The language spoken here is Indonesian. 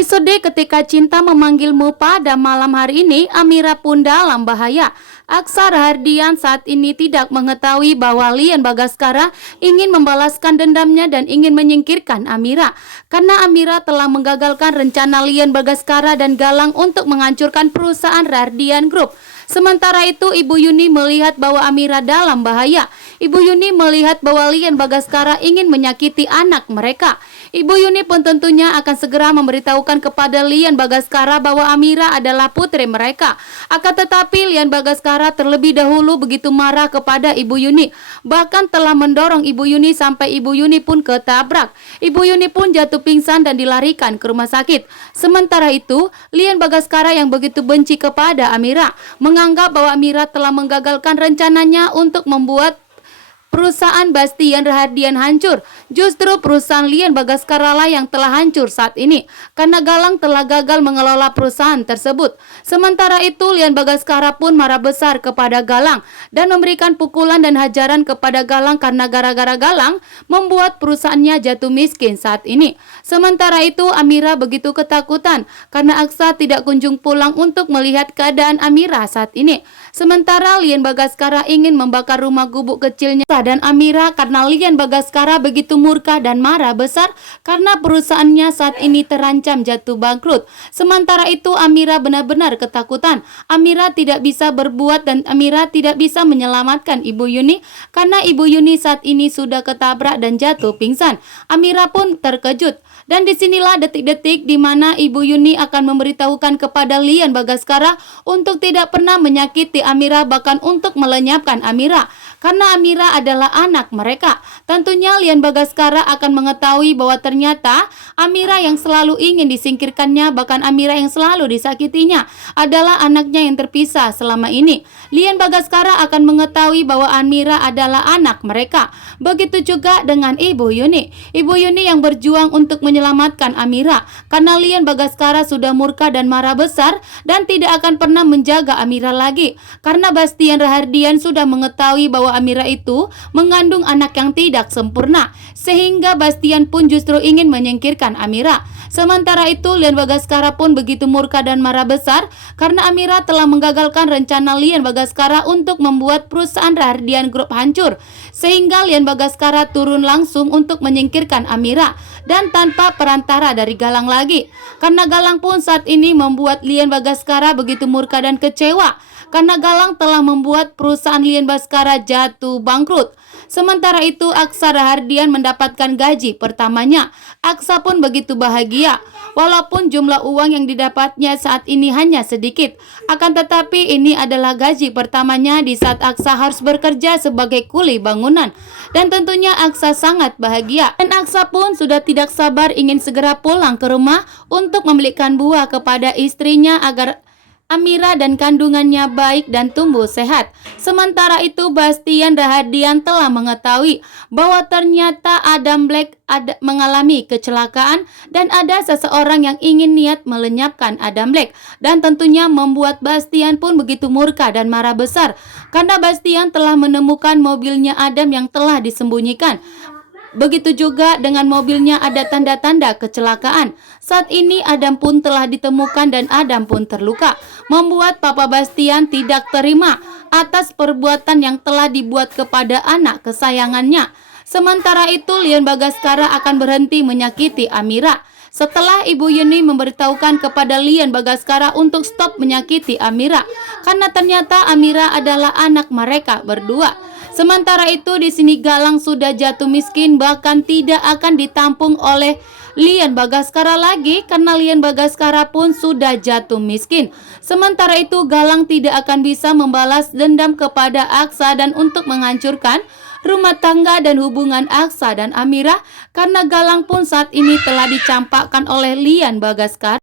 Episode Ketika Cinta Memanggilmu pada malam hari ini, Amira pun dalam bahaya. Aksa Rahardian saat ini tidak mengetahui bahwa Lian Bagaskara ingin membalaskan dendamnya dan ingin menyingkirkan Amira. Karena Amira telah menggagalkan rencana Lian Bagaskara dan Galang untuk menghancurkan perusahaan Rahardian Group. Sementara itu, Ibu Yuni melihat bahwa Amira dalam bahaya. Ibu Yuni melihat bahwa Lian Bagaskara ingin menyakiti anak mereka. Ibu Yuni pun tentunya akan segera memberitahukan kepada Lian Bagaskara bahwa Amira adalah putri mereka. Akan tetapi Lian Bagaskara terlebih dahulu begitu marah kepada Ibu Yuni. Bahkan telah mendorong Ibu Yuni sampai Ibu Yuni pun ketabrak. Ibu Yuni pun jatuh pingsan dan dilarikan ke rumah sakit. Sementara itu, Lian Bagaskara yang begitu benci kepada Amira menganggap bahwa Amira telah menggagalkan rencananya untuk membuat perusahaan Bastian Rahardian hancur. Justru perusahaan Lian Bagaskara lah yang telah hancur saat ini karena Galang telah gagal mengelola perusahaan tersebut. Sementara itu, Lian Bagaskara pun marah besar kepada Galang dan memberikan pukulan dan hajaran kepada Galang karena gara-gara Galang membuat perusahaannya jatuh miskin saat ini. Sementara itu, Amira begitu ketakutan karena Aksa tidak kunjung pulang untuk melihat keadaan Amira saat ini. Sementara Lian Bagaskara ingin membakar rumah gubuk kecilnya dan Amira karena Lian Bagaskara begitu murka dan marah besar karena perusahaannya saat ini terancam jatuh bangkrut. Sementara itu, Amira benar-benar ketakutan. Amira tidak bisa berbuat dan Amira tidak bisa menyelamatkan Ibu Yuni karena Ibu Yuni saat ini sudah ketabrak dan jatuh pingsan. Amira pun terkejut. Dan disinilah detik-detik di mana Ibu Yuni akan memberitahukan kepada Lian Bagaskara untuk tidak pernah menyakiti Amira, bahkan untuk melenyapkan Amira. Karena Amira adalah anak mereka. Tentunya Lian Bagaskara akan mengetahui bahwa ternyata Amira yang selalu ingin disingkirkannya, bahkan Amira yang selalu disakitinya adalah anaknya yang terpisah selama ini. Lian Bagaskara akan mengetahui bahwa Amira adalah anak mereka. Begitu juga dengan Ibu Yuni. Ibu Yuni yang berjuang untuk menyelamatkan Amira karena Lian Bagaskara sudah murka dan marah besar dan tidak akan pernah menjaga Amira lagi karena Bastian Rahardian sudah mengetahui bahwa Amira itu mengandung anak yang tidak sempurna sehingga Bastian pun justru ingin menyingkirkan Amira. Sementara itu, Lian Bagaskara pun begitu murka dan marah besar karena Amira telah menggagalkan rencana Lian Bagaskara untuk membuat perusahaan Rahardian Group hancur. Sehingga Lian Bagaskara turun langsung untuk menyingkirkan Amira dan tanpa perantara dari Galang lagi. Karena Galang pun saat ini membuat Lian Bagaskara begitu murka dan kecewa karena Galang telah membuat perusahaan Lian Bagaskara jatuh bangkrut. Sementara itu, Aksa Rahardian mendapatkan gaji pertamanya. Aksa pun begitu bahagia, walaupun jumlah uang yang didapatnya saat ini hanya sedikit. Akan tetapi ini adalah gaji pertamanya di saat Aksa harus bekerja sebagai kuli bangunan. Dan tentunya Aksa sangat bahagia. Dan Aksa pun sudah tidak sabar ingin segera pulang ke rumah untuk membelikan buah kepada istrinya agar Amira dan kandungannya baik dan tumbuh sehat. Sementara itu, Bastian Rahardian telah mengetahui bahwa ternyata Adam Black mengalami kecelakaan dan ada seseorang yang ingin niat melenyapkan Adam Black. Dan tentunya membuat Bastian pun begitu murka dan marah besar karena Bastian telah menemukan mobilnya Adam yang telah disembunyikan. Begitu juga dengan mobilnya ada tanda-tanda kecelakaan. Saat ini Adam pun telah ditemukan dan Adam pun terluka, membuat Papa Bastian tidak terima atas perbuatan yang telah dibuat kepada anak kesayangannya. Sementara itu, Lian Bagaskara akan berhenti menyakiti Amira setelah Ibu Yuni memberitahukan kepada Lian Bagaskara untuk stop menyakiti Amira karena ternyata Amira adalah anak mereka berdua. Sementara itu, di sini Galang sudah jatuh miskin, bahkan tidak akan ditampung oleh Lian Bagaskara lagi karena Lian Bagaskara pun sudah jatuh miskin. Sementara itu, Galang tidak akan bisa membalas dendam kepada Aksa dan untuk menghancurkan rumah tangga dan hubungan Aksa dan Amira karena Galang pun saat ini telah dicampakkan oleh Lian Bagaskara.